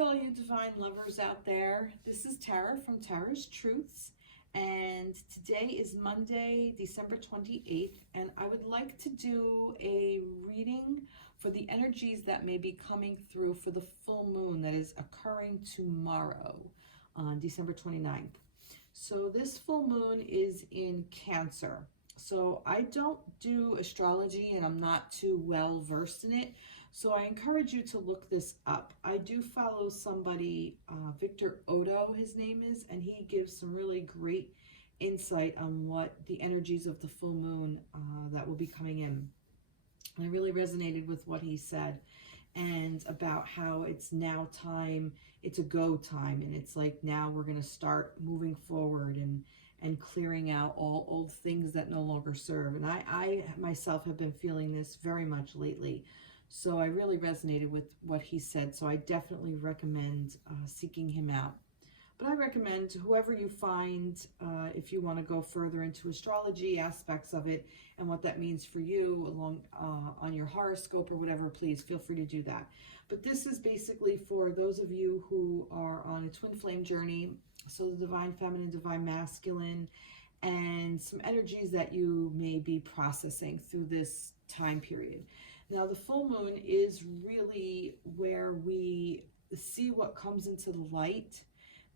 all you divine lovers out there. This is Tara from Tara's Truths, and today is Monday, December 28th, and I would like to do a reading for the energies that may be coming through for the full moon that is occurring tomorrow on December 29th. So this full moon is in Cancer. So I don't do astrology and I'm not too well versed in it. So I encourage you to look this up. I do follow somebody, Victor Odo, his name is, and he gives some really great insight on what the energies of the full moon that will be coming in. And I really resonated with what he said and about how it's now time, it's a go time, and it's like now we're going to start moving forward and clearing out all old things that no longer serve. And I myself have been feeling this very much lately. So I really resonated with what he said. So I definitely recommend seeking him out. But I recommend whoever you find, if you want to go further into astrology aspects of it and what that means for you along on your horoscope or whatever, please feel free to do that. But this is basically for those of you who are on a twin flame journey. So the divine feminine, divine masculine, and some energies that you may be processing through this time period. Now, the full moon is really where we see what comes into the light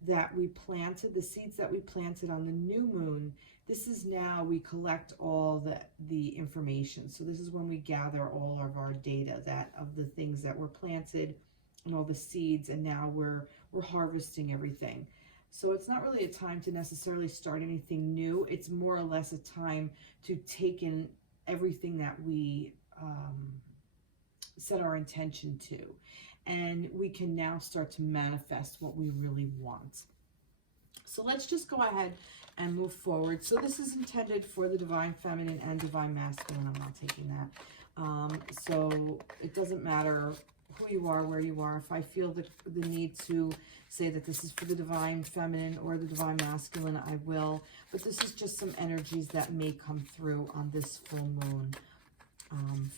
that we planted, the seeds that we planted on the new moon. This is now we collect all the information. So this is when we gather all of our data of the things that were planted and all the seeds, and now we're harvesting everything. So it's not really a time to necessarily start anything new. It's more or less a time to take in everything that we set our intention to, and we can now start to manifest what we really want. So let's just go ahead and move forward. So this is intended for the divine feminine and divine masculine. I'm not taking that. So it doesn't matter who you are, where you are. If I feel the need to say that this is for the divine feminine or the divine masculine, I will. But this is just some energies that may come through on this full moon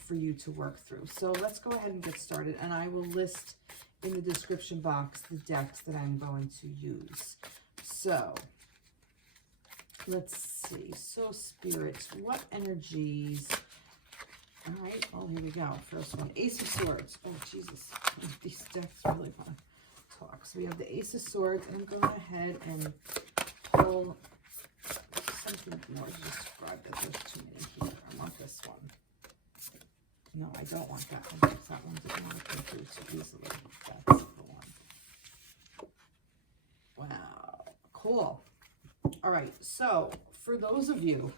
for you to work through. So let's go ahead and get started. And I will list in the description box the decks that I'm going to use. So let's see. So spirits, what energies? All right, well, here we go. First one, Ace of Swords. Oh, Jesus. These decks really want to talk. So we have the Ace of Swords, and I'm going ahead and pull something more to describe that. There's too many here. I want this one. No, I don't want that one, because that one didn't want to come through too easily. That's the one. Wow. Cool. All right, so for those of you...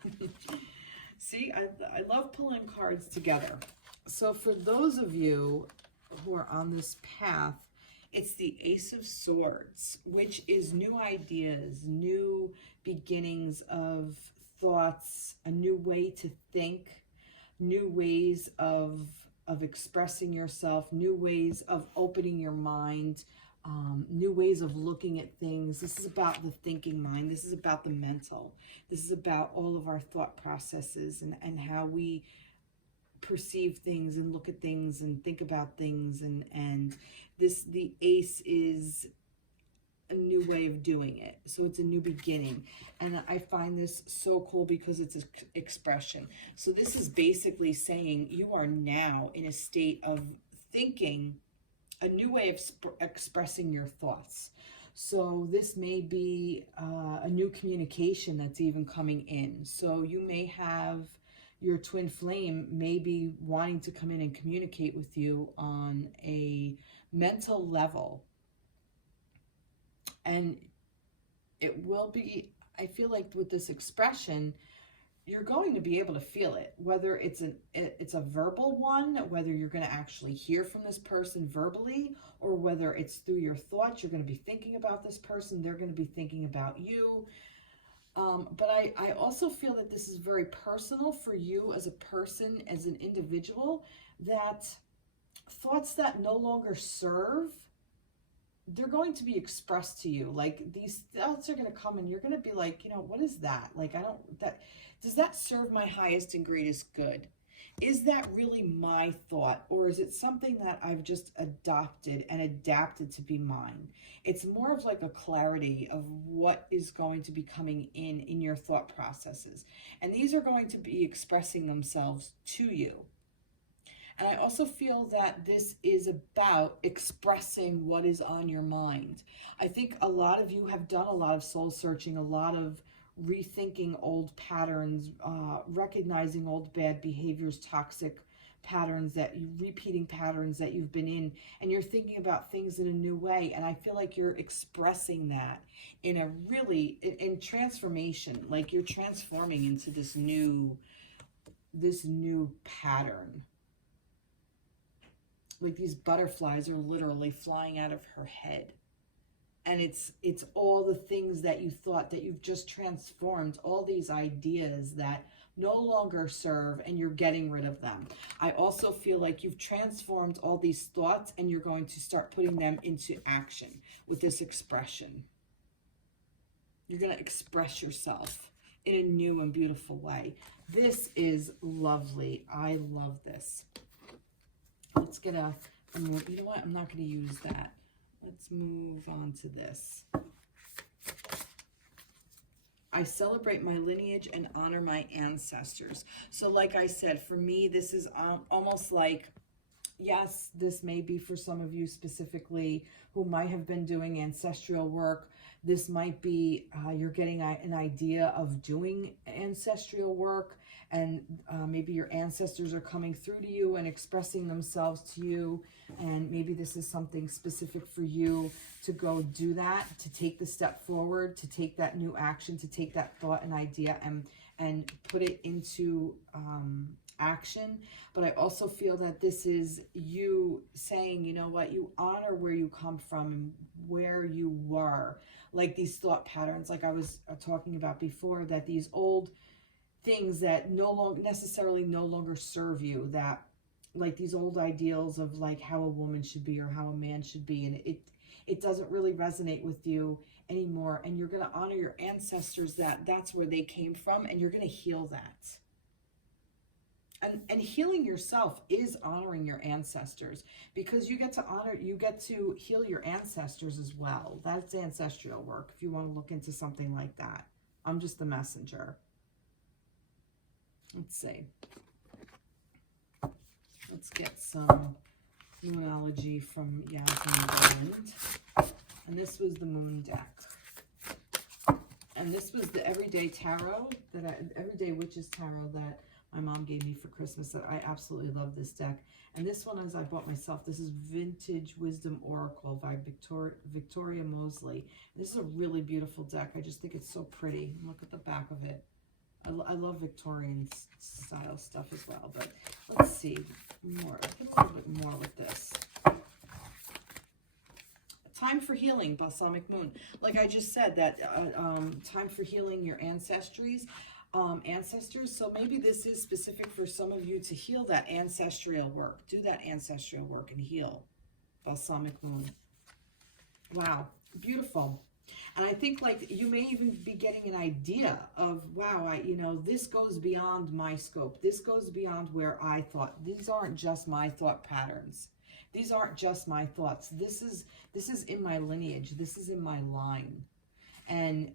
See, I love pulling cards together. So for those of you who are on this path, it's the Ace of Swords, which is new ideas, new beginnings of thoughts, a new way to think, new ways of expressing yourself, new ways of opening your mind, new ways of looking at things. This is about the thinking mind. This is about the mental. This is about all of our thought processes and how we perceive things and look at things and think about things. And the ace is a new way of doing it. So it's a new beginning. And I find this so cool because it's an expression. So this is basically saying you are now in a state of thinking a new way of expressing your thoughts. So this may be a new communication that's even coming in. So you may have your twin flame maybe wanting to come in and communicate with you on a mental level. And it will be, I feel like with this expression, you're going to be able to feel it, whether it's a verbal one, whether you're going to actually hear from this person verbally, or whether it's through your thoughts. You're going to be thinking about this person, they're going to be thinking about you. But I also feel that this is very personal for you as a person, as an individual, that thoughts that no longer serve, they're going to be expressed to you. Like, these thoughts are going to come and you're going to be like, you know, what is that? Like, does that serve my highest and greatest good? is that really my thought, or is it something that I've just adopted and adapted to be mine? It's more of like a clarity of what is going to be coming in your thought processes. And these are going to be expressing themselves to you. And I also feel that this is about expressing what is on your mind. I think a lot of you have done a lot of soul searching, a lot of rethinking old patterns, recognizing old bad behaviors, toxic patterns, repeating patterns that you've been in, and you're thinking about things in a new way. And I feel like you're expressing that in a really, in transformation, like you're transforming into this new pattern. Like these butterflies are literally flying out of her head. And it's all the things that you thought that you've just transformed, all these ideas that no longer serve, and you're getting rid of them. I also feel like you've transformed all these thoughts and you're going to start putting them into action with this expression. You're going to express yourself in a new and beautiful way. This is lovely. I love this. Let's get you know what? I'm not going to use that. Let's move on to this. I celebrate my lineage and honor my ancestors. So like I said, for me, this is almost like, yes, this may be for some of you specifically who might have been doing ancestral work. This might be you're getting an idea of doing ancestral work, and maybe your ancestors are coming through to you and expressing themselves to you, and maybe this is something specific for you to go do that, to take the step forward, to take that new action, to take that thought and idea and put it into action. But I also feel that this is you saying, you know what, you honor where you come from and where you were. Like these thought patterns, like I was talking about before, that these old things that no longer serve you, that like these old ideals of like how a woman should be or how a man should be, and it doesn't really resonate with you anymore. And you're going to honor your ancestors, that's where they came from, and you're going to heal that. And healing yourself is honoring your ancestors, because you get to heal your ancestors as well. That's ancestral work if you want to look into something like that. I'm just the messenger. Let's see. Let's get some numerology from Yasmin Garland. And this was the Moon deck. And this was the Everyday Tarot, Everyday Witches Tarot that my mom gave me for Christmas. That I absolutely love this deck. And this one, as I bought myself, this is Vintage Wisdom Oracle by Victoria Mosley. This is a really beautiful deck. I just think it's so pretty. Look at the back of it. I love Victorian style stuff as well. But let's see more. Let's get a little bit more with this. Time for healing, Balsamic Moon. Like I just said, that time for healing your ancestors. So maybe this is specific for some of you to heal that ancestral work. Do that ancestral work and heal. Balsamic Moon. Wow, beautiful. And I think like you may even be getting an idea of, wow, this goes beyond my scope. This goes beyond where I thought. These aren't just my thought patterns. These aren't just my thoughts. This is in my lineage. This is in my line. And,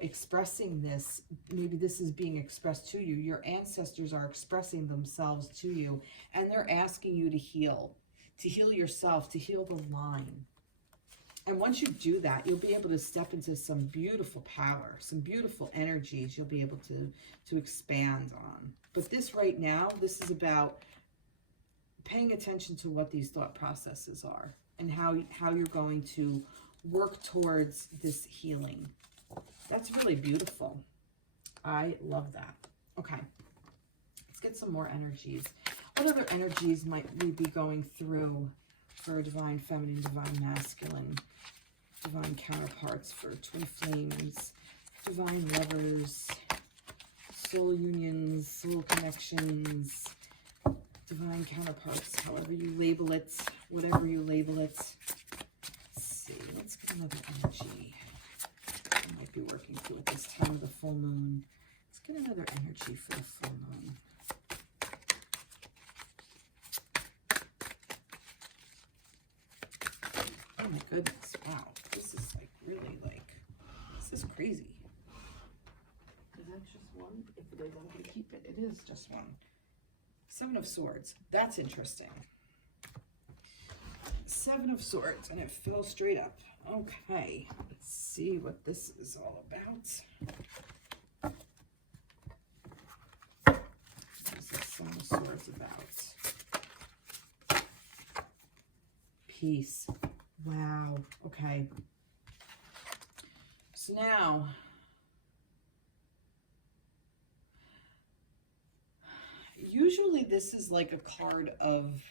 expressing this, maybe this is being expressed to you. Your ancestors are expressing themselves to you, and they're asking you to heal yourself, to heal the line. And once you do that, you'll be able to step into some beautiful power, some beautiful energies you'll be able to expand on. But this right now, this is about paying attention to what these thought processes are and how you're going to work towards this healing. That's really beautiful. I love that. Okay, let's get some more energies. What other energies might we be going through for divine feminine, divine masculine, divine counterparts, for twin flames, divine lovers, soul unions, soul connections, divine counterparts, however you label it, whatever you label it. Let's get another energy. I might be working through at this time of the full moon. Let's get another energy for the full moon. goodness. Wow. This is like really like, this is crazy. Is that just one? If it is, I'm going to keep it. It is just one. Seven of Swords. That's interesting. Seven of Swords, and it fell straight up. Okay, let's see what this is all about. What's the Seven of Swords about? Peace. Wow. Okay. So now, usually this is like a card of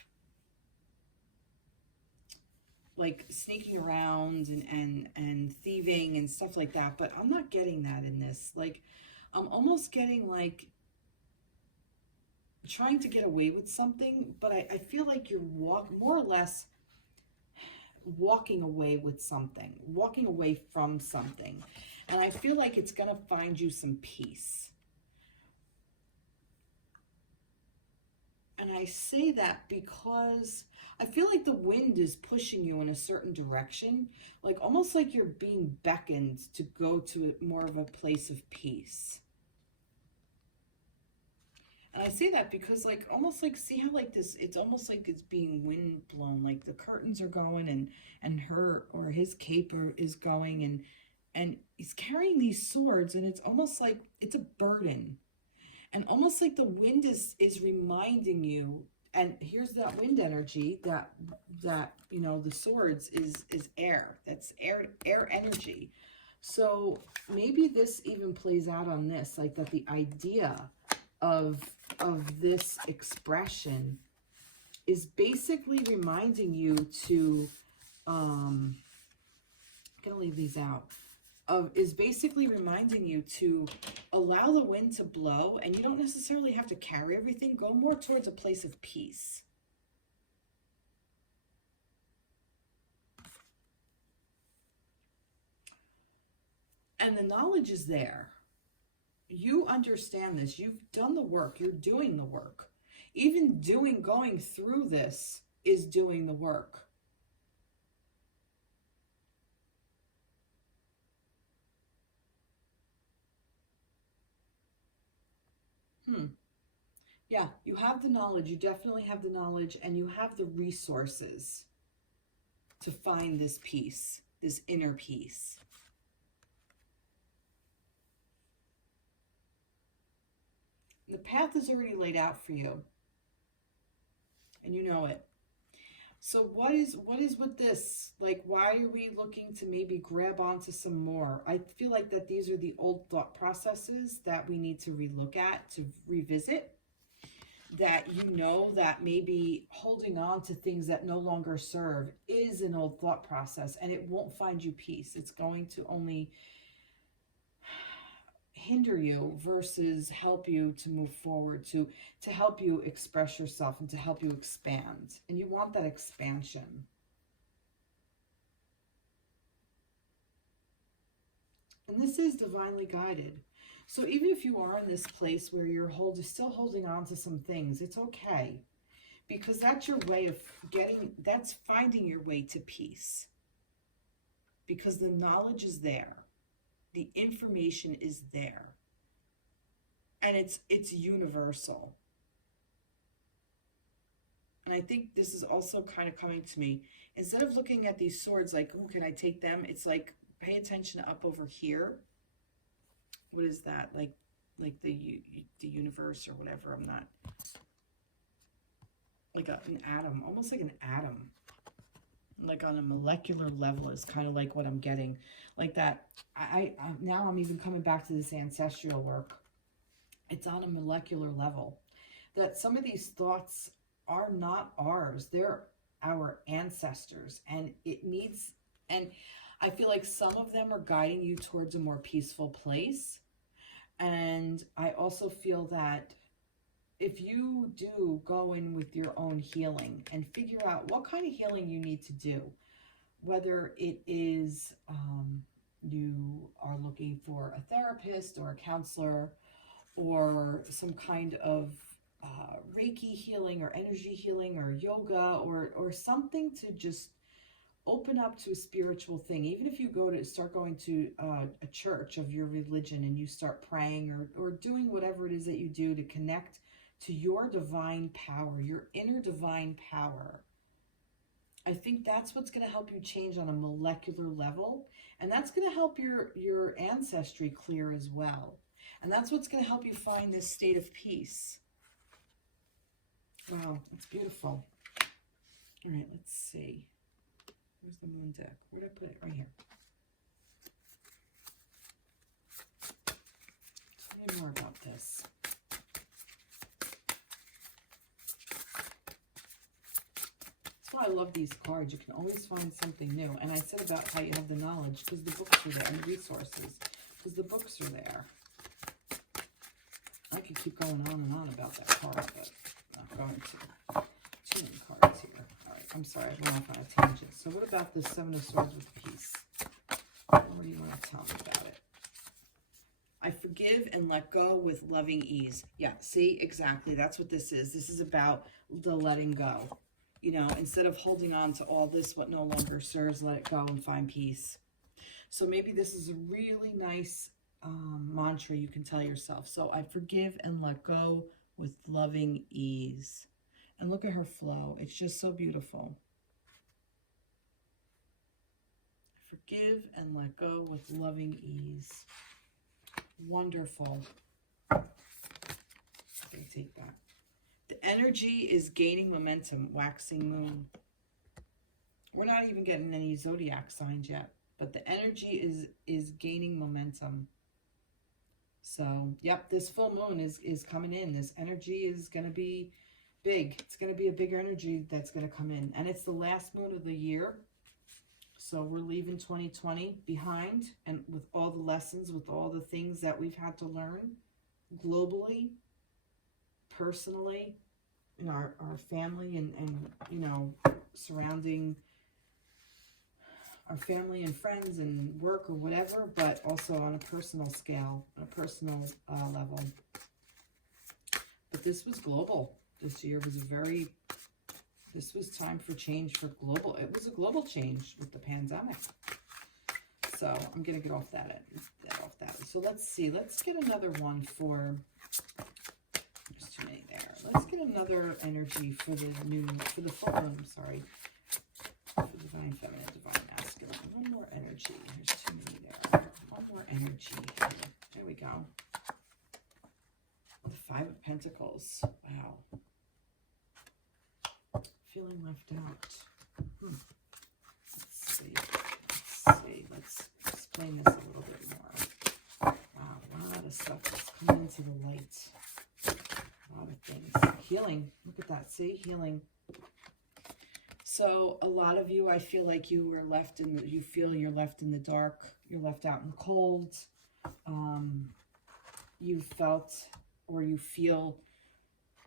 like sneaking around and thieving and stuff like that, but I'm not getting that in this. Like, I'm almost getting like trying to get away with something, but I feel like you're more or less walking away with something, walking away from something. And I feel like it's going to find you some peace. And I say that because I feel like the wind is pushing you in a certain direction, like almost like you're being beckoned to go to more of a place of peace. And I say that because like, almost like, see how like this, it's almost like it's being wind blown, like the curtains are going and her or his cape is going and he's carrying these swords, and it's almost like it's a burden. And almost like the wind is reminding you, and here's that wind energy, that you know, the swords is air. That's air energy. So maybe this even plays out on this, like that the idea of this expression is basically reminding you to I'm gonna leave these out. Is basically reminding you to allow the wind to blow, and you don't necessarily have to carry everything. Go more towards a place of peace. And the knowledge is there. You understand this. You've done the work. You're doing the work. Even going through this is doing the work. Yeah, you have the knowledge. You definitely have the knowledge, and you have the resources to find this peace, this inner peace. The path is already laid out for you, and you know it. So what is with this? Like, why are we looking to maybe grab onto some more? I feel like that these are the old thought processes that we need to relook at, to revisit. That you know that maybe holding on to things that no longer serve is an old thought process, and it won't find you peace. It's going to only hinder you versus help you to move forward, to help you express yourself and to help you expand. And you want that expansion. And this is divinely guided. So even if you are in this place where you're still holding on to some things, it's okay. Because that's your way of that's finding your way to peace. Because the knowledge is there. The information is there. And it's universal. And I think this is also kind of coming to me. Instead of looking at these swords like, oh, can I take them? It's like, pay attention up over here. What is that? Like the universe or whatever. I'm not. Like an atom. Almost like an atom. Like on a molecular level is kind of like what I'm getting. Like that. Now I'm even coming back to this ancestral work. It's on a molecular level. That some of these thoughts are not ours. They're our ancestors. And I feel like some of them are guiding you towards a more peaceful place. And I also feel that if you do go in with your own healing and figure out what kind of healing you need to do, whether it is you are looking for a therapist or a counselor or some kind of Reiki healing or energy healing or yoga or something to just open up to a spiritual thing. Even if you start going to a church of your religion and you start praying or doing whatever it is that you do to connect to your divine power, your inner divine power. I think that's what's going to help you change on a molecular level. And that's going to help your ancestry clear as well. And that's what's going to help you find this state of peace. Wow, it's beautiful. All right, let's see. Where's the moon deck? Where did I put it? Right here. Tell me more about this. That's why I love these cards. You can always find something new. And I said about how you have the knowledge because the books are there and the resources because the books are there. I could keep going on and on about that card, but I'm not going to. Too many cards here. All right, I'm sorry, I went off on a tangent. So what about the Seven of Swords with peace? What do you want to tell me about it? I forgive and let go with loving ease. Yeah, see, exactly. That's what this is. This is about the letting go. You know, instead of holding on to all this, what no longer serves, let it go and find peace. So maybe this is a really nice mantra you can tell yourself. So I forgive and let go with loving ease. And look at her flow. It's just so beautiful. Forgive and let go with loving ease. Wonderful. Okay, take that. The energy is gaining momentum. Waxing moon. We're not even getting any zodiac signs yet, but the energy is gaining momentum. So, yep, this full moon is coming in. This energy is going to be big. It's going to be a big energy that's going to come in. And it's the last moon of the year. So we're leaving 2020 behind. And with all the lessons, with all the things that we've had to learn globally, personally, in our family and you know, surrounding our family and friends and work or whatever, but also on a personal scale, on a personal level. But this was global. This year was this was time for change for global. It was a global change with the pandemic. So I'm going to get off that. So let's see. Let's get another one for, there's too many there. Let's get another energy for the full moon, sorry. For divine feminine, divine masculine. One more energy. There's too many there. One more energy here. There we go. The Five of Pentacles. Wow. Feeling left out. Let's see. Let's explain this a little bit more. Wow, a lot of stuff is coming into the light. A lot of things. Healing. Look at that. See? Healing. So a lot of you, I feel like you were left in, you feel you're left in the dark. You're left out in the cold. You felt or you feel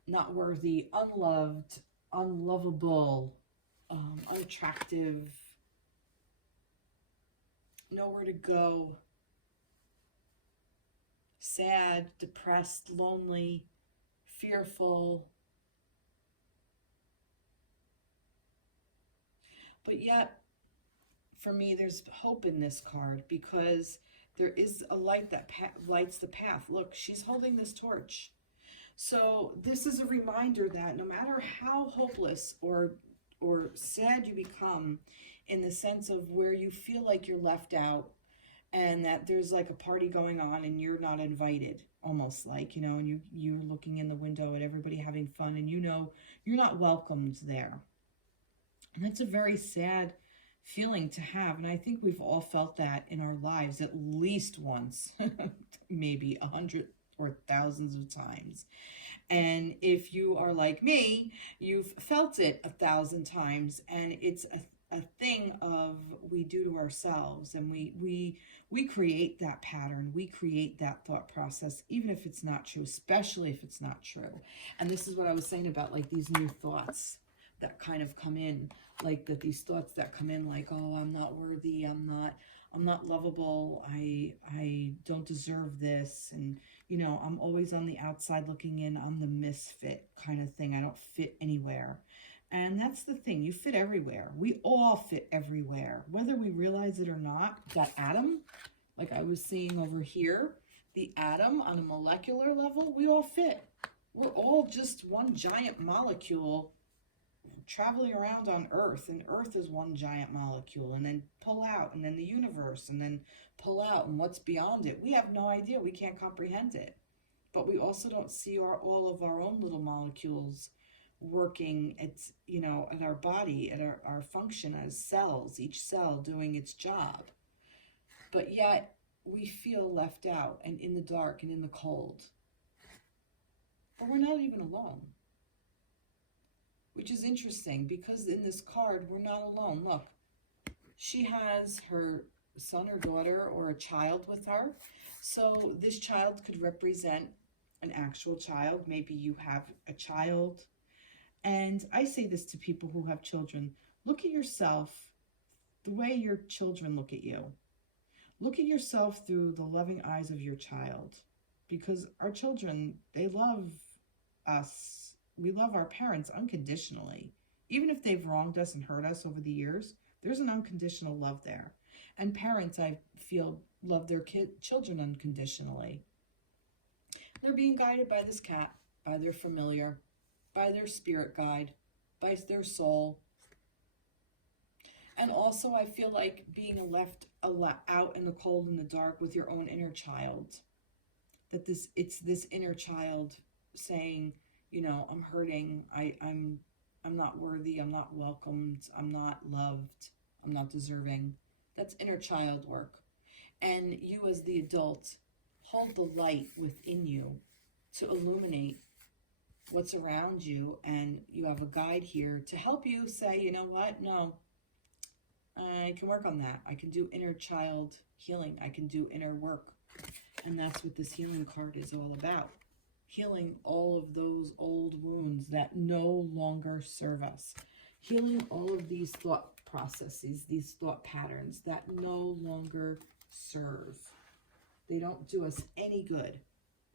not worthy, unloved, unlovable, unattractive, nowhere to go, sad, depressed, lonely, fearful. But yet, for me, there's hope in this card because there is a light that lights the path. Look, she's holding this torch. So this is a reminder that no matter how hopeless or sad you become, in the sense of where you feel like you're left out and that there's like a party going on and you're not invited, almost like, you know, and you're looking in the window at everybody having fun and you know you're not welcomed there. And that's a very sad feeling to have. And I think we've all felt that in our lives at least once, maybe 100 or thousands of times. And if you are like me, you've felt it 1,000 times. And it's a thing of we do to ourselves. And we create that pattern. We create that thought process, even if it's not true, especially if it's not true. And this is what I was saying about like these new thoughts that kind of come in, like that these thoughts that come in like, oh, I'm not worthy, I'm not lovable, I don't deserve this, and you know, I'm always on the outside looking in, I'm the misfit kind of thing, I don't fit anywhere. And that's the thing, you fit everywhere. We all fit everywhere, whether we realize it or not. That atom, like I was seeing over here, the atom on a molecular level, we all fit. We're all just one giant molecule traveling around on Earth, and Earth is one giant molecule, and then pull out, and then the universe, and then pull out, and what's beyond it. We have no idea. We can't comprehend it. But we also don't see all of our own little molecules working at, at our body, at our function as cells, each cell doing its job. But yet we feel left out and in the dark and in the cold. But we're not even alone. Which is interesting, because in this card, we're not alone. Look, she has her son or daughter or a child with her. So this child could represent an actual child. Maybe you have a child. And I say this to people who have children. Look at yourself the way your children look at you. Look at yourself through the loving eyes of your child. Because our children, they love us. We love our parents unconditionally. Even if they've wronged us and hurt us over the years, there's an unconditional love there. And parents, I feel, love their children unconditionally. They're being guided by this cat, by their familiar, by their spirit guide, by their soul. And also, I feel like being left out in the cold and the dark with your own inner child. That it's this inner child saying, I'm hurting, I'm not worthy, I'm not welcomed, I'm not loved, I'm not deserving. That's inner child work. And you as the adult, hold the light within you to illuminate what's around you, and you have a guide here to help you say, you know what, no, I can work on that. I can do inner child healing. I can do inner work. And that's what this healing card is all about. Healing all of those old wounds that no longer serve us. Healing all of these thought processes, these thought patterns that no longer serve. They don't do us any good.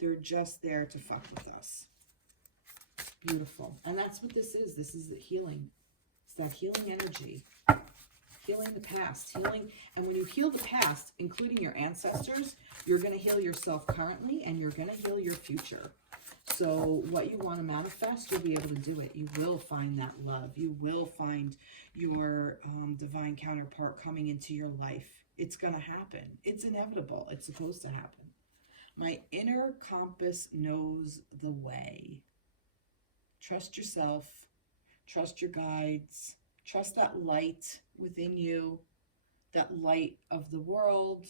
They're just there to fuck with us. Beautiful. And that's what this is. This is the healing. It's that healing energy. Healing the past. Healing. And when you heal the past, including your ancestors, you're going to heal yourself currently, and you're going to heal your future. So what you want to manifest, you'll be able to do it. You will find that love. You will find your divine counterpart coming into your life. It's going to happen. It's inevitable. It's supposed to happen. My inner compass knows the way. Trust yourself. Trust your guides. Trust that light within you. That light of the world.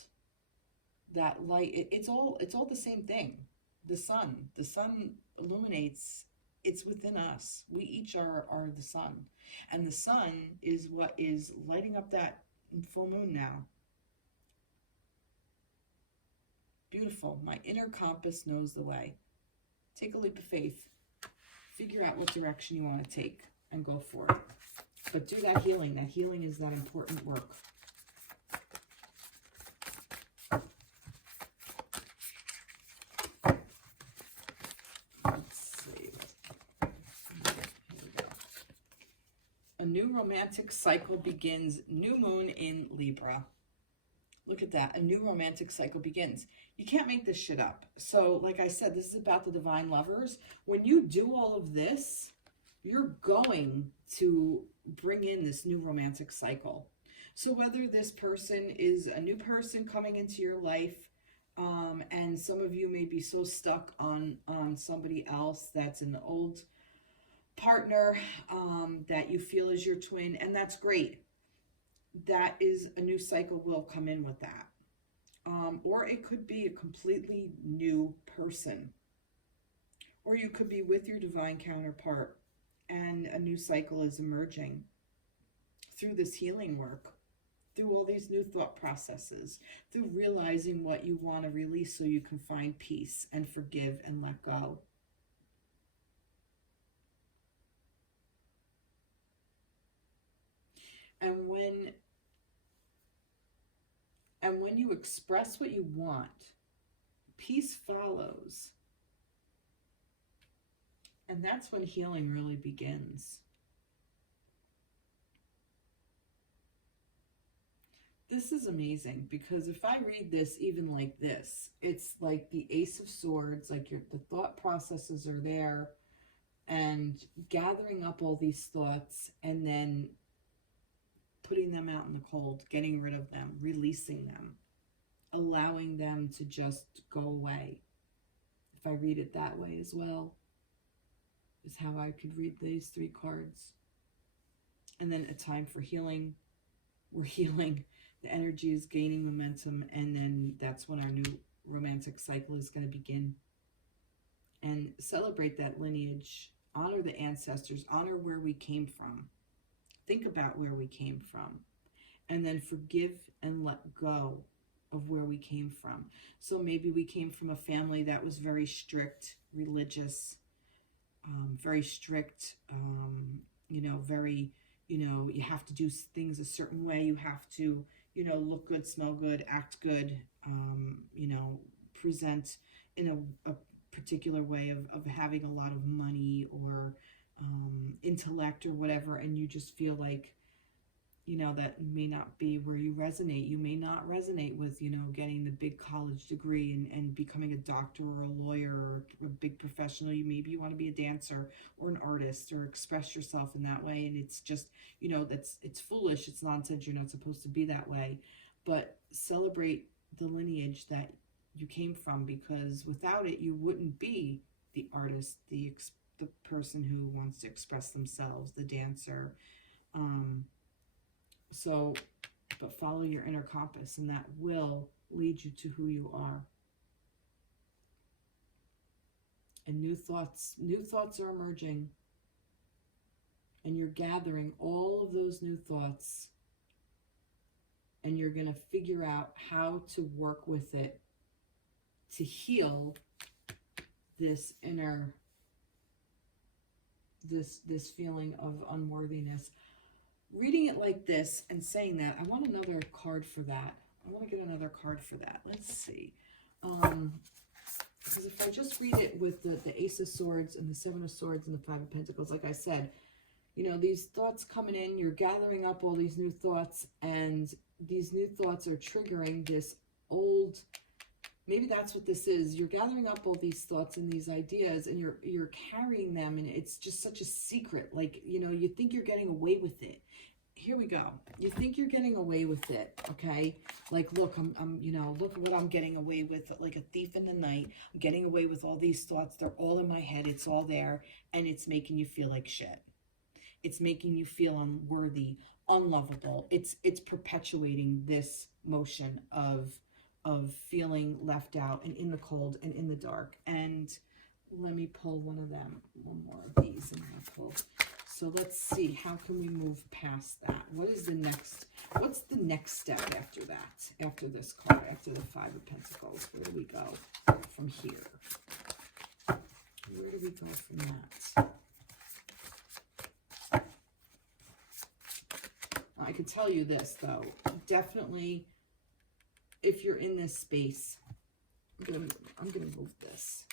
That light. It's all the same thing. The sun illuminates. It's within us. We each are the sun. And the sun is what is lighting up that full moon now. Beautiful. My inner compass knows the way. Take a leap of faith. Figure out what direction you want to take and go for it. But do that healing. That healing is that important work. A new romantic cycle begins. New moon in Libra. Look at that. A new romantic cycle begins. You can't make this shit up. So, like I said, this is about the divine lovers. When you do all of this, you're going to bring in this new romantic cycle. So whether this person is a new person coming into your life, and some of you may be so stuck on somebody else that's an old partner that you feel is your twin, and that's great. That is a new cycle will come in with that. Or it could be a completely new person. Or you could be with your divine counterpart and a new cycle is emerging through this healing work, through all these new thought processes, through realizing what you want to release so you can find peace and forgive and let go. And when you express what you want, peace follows. And that's when healing really begins. This is amazing, because if I read this even like this, it's like the Ace of Swords, like the thought processes are there, and gathering up all these thoughts and then putting them out in the cold, getting rid of them, releasing them, allowing them to just go away. If I read it that way as well, is how I could read these three cards. And then a time for healing. We're healing. The energy is gaining momentum, and then that's when our new romantic cycle is going to begin. And celebrate that lineage. Honor the ancestors. Honor where we came from. Think about where we came from. And then forgive and let go of where we came from. So maybe we came from a family that was very strict, religious, very strict, very, you have to do things a certain way. You have to, look good, smell good, act good, present in a particular way of having a lot of money or intellect or whatever. And you just feel like, that may not be where you resonate. You may not resonate with, getting the big college degree and becoming a doctor or a lawyer or a big professional. Maybe you want to be a dancer or an artist or express yourself in that way. And it's just, it's foolish. It's nonsense. You're not supposed to be that way. But celebrate the lineage that you came from, because without it, you wouldn't be the artist, the person who wants to express themselves, the dancer. But follow your inner compass, and that will lead you to who you are. And new thoughts are emerging, and you're gathering all of those new thoughts, and you're going to figure out how to work with it to heal this inner, this feeling of unworthiness. Reading it like this and saying that, I want another card for that. I want to get another card for that. Let's see. Because if I just read it with the Ace of Swords and the Seven of Swords and the Five of Pentacles, like I said, these thoughts coming in, you're gathering up all these new thoughts, and these new thoughts are triggering this old, maybe that's what this is. You're gathering up all these thoughts and these ideas, and you're carrying them, and it's just such a secret. Like, you think you're getting away with it. Here we go. You think you're getting away with it, okay? Like, look, look what I'm getting away with. Like a thief in the night. I'm getting away with all these thoughts. They're all in my head. It's all there, and it's making you feel like shit. It's making you feel unworthy, unlovable. It's perpetuating this motion of feeling left out and in the cold and in the dark. And let me pull one more of these, and I'll pull. So let's see, how can we move past that? What's the next step after that? After this card, after the Five of Pentacles, where do we go from here? Where do we go from that? I can tell you this, though. Definitely, if you're in this space, I'm gonna move this.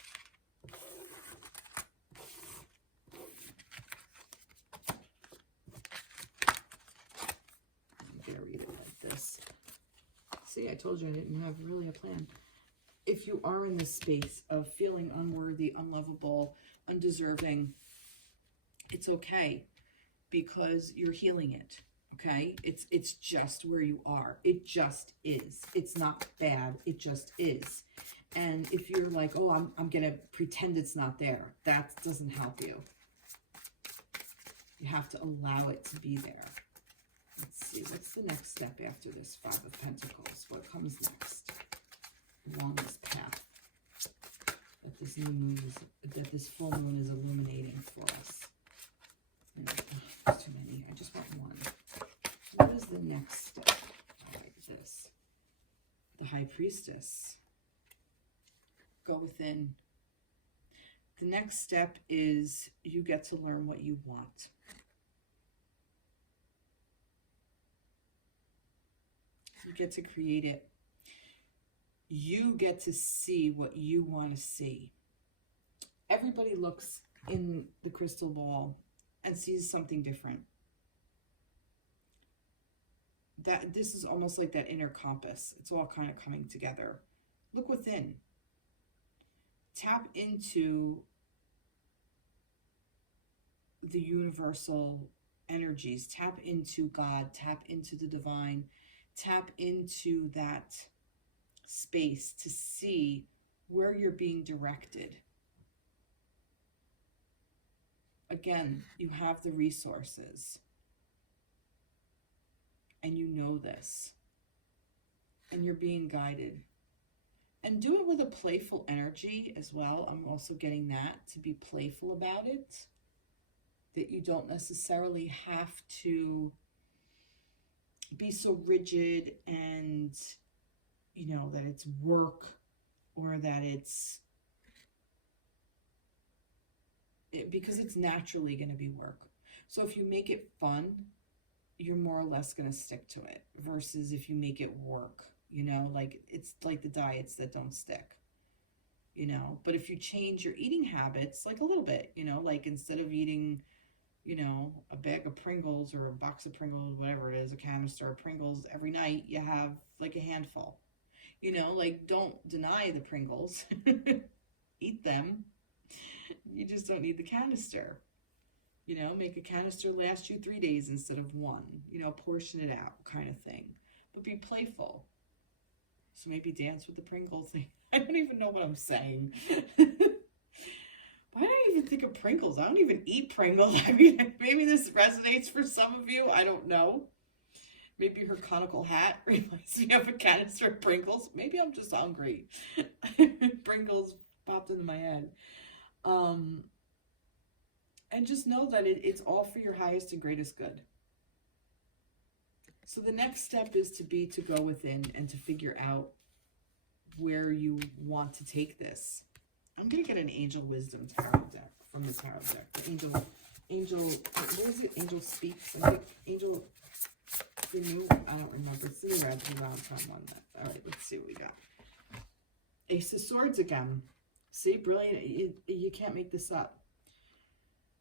I'm gonna read it like this. See, I told you I didn't have really a plan. If you are in this space of feeling unworthy, unlovable, undeserving, it's okay, because you're healing it. Okay, it's just where you are. It just is. It's not bad. It just is. And if you're like, oh, I'm gonna pretend it's not there, that doesn't help you. You have to allow it to be there. Let's see, what's the next step after this Five of Pentacles? What comes next along this path that this new moon that this full moon is illuminating for us? There's too many. I just want one. What is the next step? I like this. The High Priestess. Go within. The next step is you get to learn what you want. You get to create it. You get to see what you want to see. Everybody looks in the crystal ball and sees something different. that this is almost like that inner compass. It's all kind of coming together. Look within. Tap into the universal energies. Tap into God. Tap into the divine. Tap into that space to see where you're being directed. Again, you have the resources. And you know this. And you're being guided. And do it with a playful energy as well. I'm also getting that, to be playful about it. That you don't necessarily have to be so rigid and, you know, that it's work or that because it's naturally going to be work. So if you make it fun, you're more or less going to stick to it versus if you make it work. You know, like it's like the diets that don't stick, you know. But if you change your eating habits, like a little bit, you know, like instead of eating, you know, a bag of Pringles or a box of Pringles, whatever it is, a canister of Pringles every night, you have like a handful. You know, like don't deny the Pringles. Eat them. You just don't need the canister. You know, make a canister last you 3 days instead of 1. You know, portion it out kind of thing. But be playful. So maybe dance with the Pringles thing. I don't even know what I'm saying. Why do I even think of Pringles? I don't even eat Pringles. I mean, maybe this resonates for some of you. I don't know. Maybe her conical hat reminds me of a canister of Pringles. Maybe I'm just hungry. Pringles popped into my head. And just know that it's all for your highest and greatest good. So the next step is to go within and to figure out where you want to take this. I'm going to get an Angel Wisdom Tarot deck from the Tarot deck. The Angel, where is it? Angel Speaks. I think Angel Renew. I don't remember. It's the Red Valentine one. All right, let's see what we got. Ace of Swords again. See, brilliant. You can't make this up.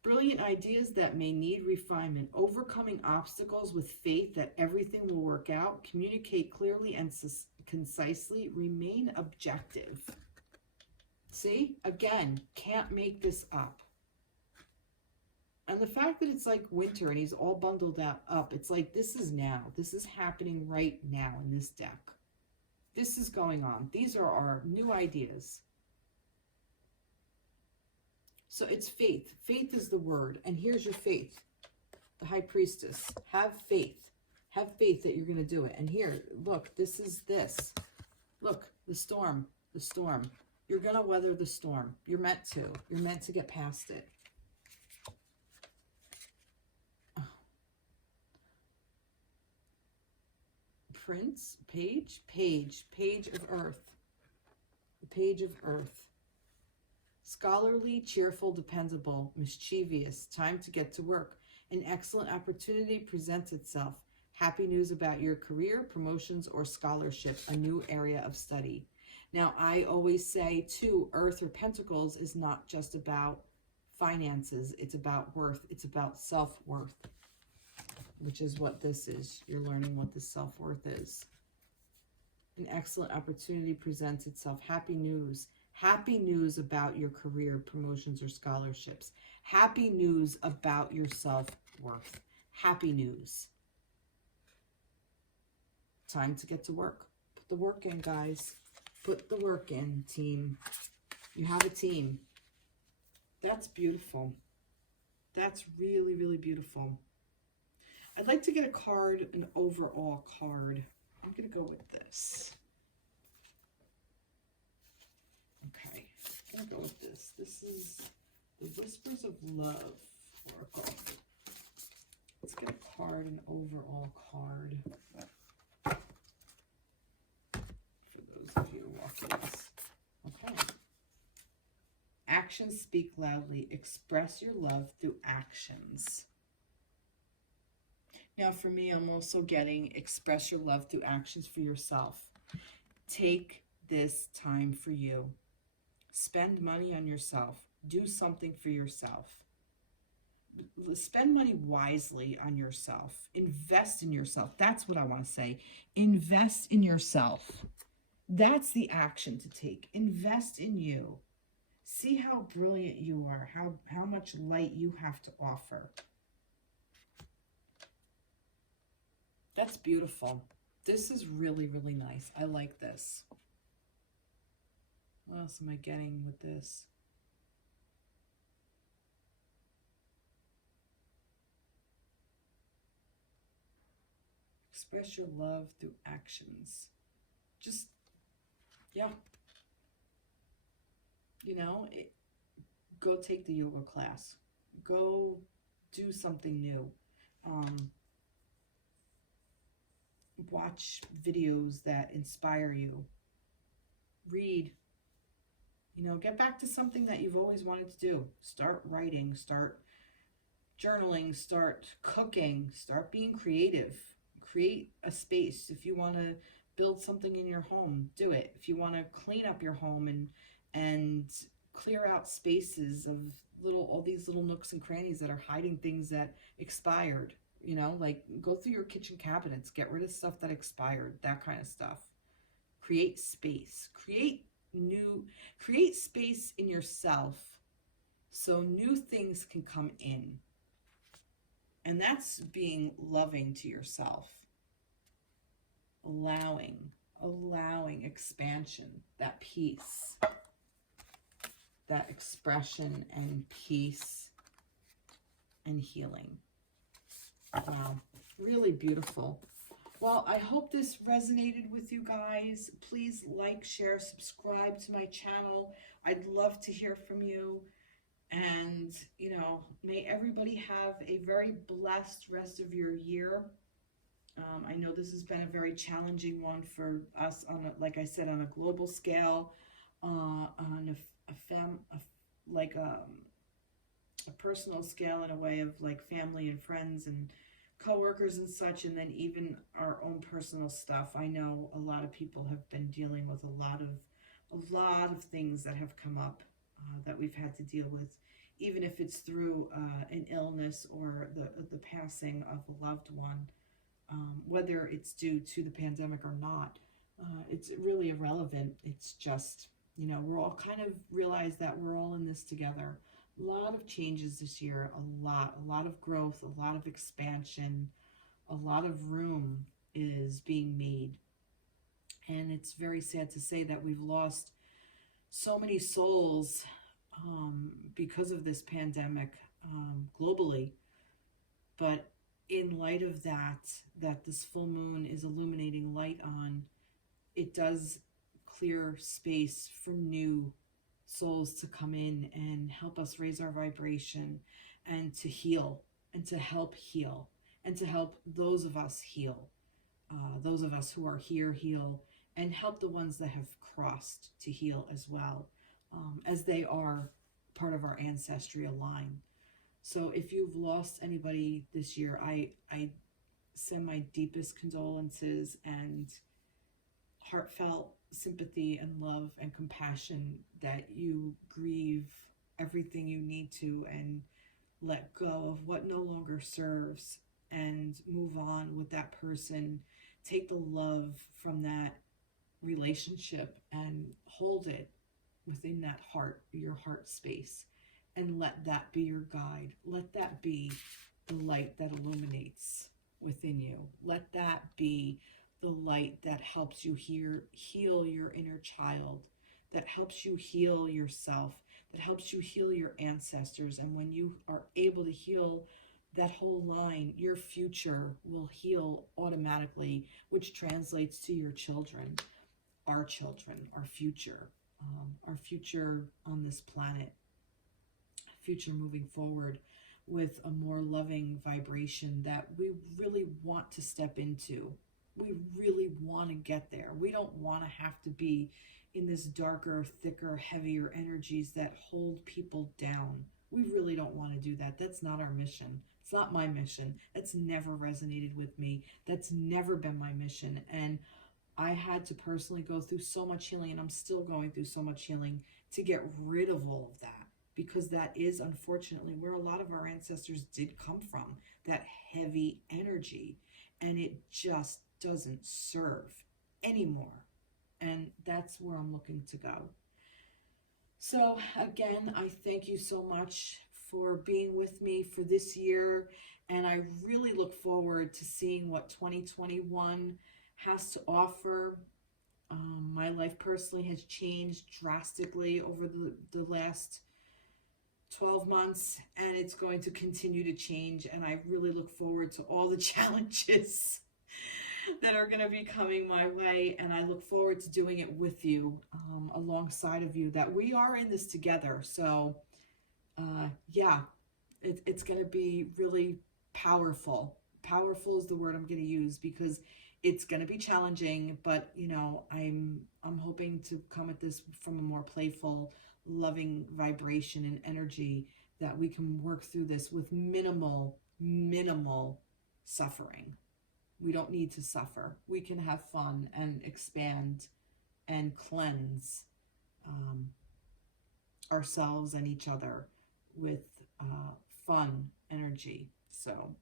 Brilliant ideas that may need refinement. Overcoming obstacles with faith that everything will work out. Communicate clearly and concisely. Remain objective. See? Again, can't make this up. And the fact that it's like winter and he's all bundled up, it's like this is now. This is happening right now in this deck. This is going on. These are our new ideas. So it's faith. Faith is the word. And here's your faith. The High Priestess. Have faith. Have faith that you're going to do it. And here, look, this is this. Look, the storm. The storm. You're going to weather the storm. You're meant to. You're meant to get past it. Oh. Prince, page of earth. The page of earth. Scholarly, cheerful, dependable, mischievous. Time to get to work. An excellent opportunity presents itself. Happy news about your career, promotions, or scholarship, a new area of study. Now, I always say, too, Earth or Pentacles is not just about finances. It's about worth. It's about self-worth, which is what this is. You're learning what this self-worth is. An excellent opportunity presents itself. Happy news. Happy news about your career, promotions, or scholarships. Happy news about your self-worth. Happy news. Time to get to work. Put the work in, guys. Put the work in, team. You have a team. That's beautiful. That's really, really beautiful. I'd like to get a card, an overall card. I'm going to go with this. Okay, I'm going to go with this. This is the Whispers of Love Oracle. Let's get a card, an overall card. For those of you walking this. Okay. Actions speak loudly. Express your love through actions. Now for me, I'm also getting express your love through actions for yourself. Take this time for you. Spend money on yourself. Do something for yourself. spend money wisely on yourself. Invest in yourself. That's what I want to say. Invest in yourself. That's the action to take. Invest in you. See how brilliant you are, how much light you have to offer. That's beautiful. This is really, really nice. I like this. What else am I getting with this? Express your love through actions. Just, yeah. You know, go take the yoga class. Go do something new. Watch videos that inspire you. Read. You know, get back to something that you've always wanted to do. Start writing, start journaling, start cooking, start being creative. Create a space. If you want to build something in your home, do it. If you want to clean up your home and clear out spaces of all these little nooks and crannies that are hiding things that expired, you know, like go through your kitchen cabinets, get rid of stuff that expired, that kind of stuff. Create space. Create space in yourself so new things can come in. And that's being loving to yourself. Allowing expansion, that peace, that expression and peace and healing. Wow, really beautiful. Well, I hope this resonated with you guys. Please like, share, subscribe to my channel. I'd love to hear from you. And, you know, may everybody have a very blessed rest of your year. I know this has been a very challenging one for us on, like I said, on a global scale, on a personal scale in a way of like family and friends and coworkers and such, and then even our own personal stuff. I know a lot of people have been dealing with a lot of things that have come up that we've had to deal with, even if it's through an illness or the passing of a loved one. Whether it's due to the pandemic or not, it's really irrelevant. It's just, you know, we're all kind of realize that we're all in this together. A lot of changes this year, a lot of growth, a lot of expansion, a lot of room is being made. And it's very sad to say that we've lost so many souls because of this pandemic globally. But in light of that this full moon is illuminating light on, it does clear space for new souls to come in and help us raise our vibration and to heal and to help heal and to help those of us heal. Those of us who are here heal, and help the ones that have crossed to heal as well, as they are part of our ancestral line. So if you've lost anybody this year, I send my deepest condolences and heartfelt sympathy and love and compassion, that you grieve everything you need to and let go of what no longer serves and move on with that person. Take the love from that relationship and hold it within that heart, your heart space, and let that be your guide. Let that be the light that illuminates within you. Let that be the light that helps you heal your inner child, that helps you heal yourself, that helps you heal your ancestors. And when you are able to heal that whole line, your future will heal automatically, which translates to your children, our future on this planet, future moving forward with a more loving vibration that we really want to step into. We really want to get there. We don't want to have to be in this darker, thicker, heavier energies that hold people down. We really don't want to do that. That's not our mission. It's not my mission. That's never resonated with me. That's never been my mission. And I had to personally go through so much healing, and I'm still going through so much healing to get rid of all of that. because that is unfortunately where a lot of our ancestors did come from, that heavy energy, and it just doesn't serve anymore. And that's where I'm looking to go. So again, I thank you so much for being with me for this year, and I really look forward to seeing what 2021 has to offer. My life personally has changed drastically over the last 12 months, and it's going to continue to change, and I really look forward to all the challenges that are going to be coming my way, and I look forward to doing it with you, alongside of you, that we are in this together. So yeah, it's going to be really powerful. Powerful is the word I'm going to use, because it's going to be challenging, but you know, I'm hoping to come at this from a more playful, loving vibration and energy, that we can work through this with minimal suffering. We don't need to suffer. We can have fun and expand and cleanse ourselves and each other with fun energy. So,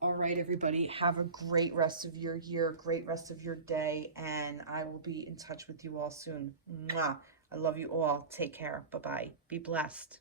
all right, everybody, have a great rest of your year, great rest of your day, and I will be in touch with you all soon. Mwah. I love you all. Take care. Bye-bye. Be blessed.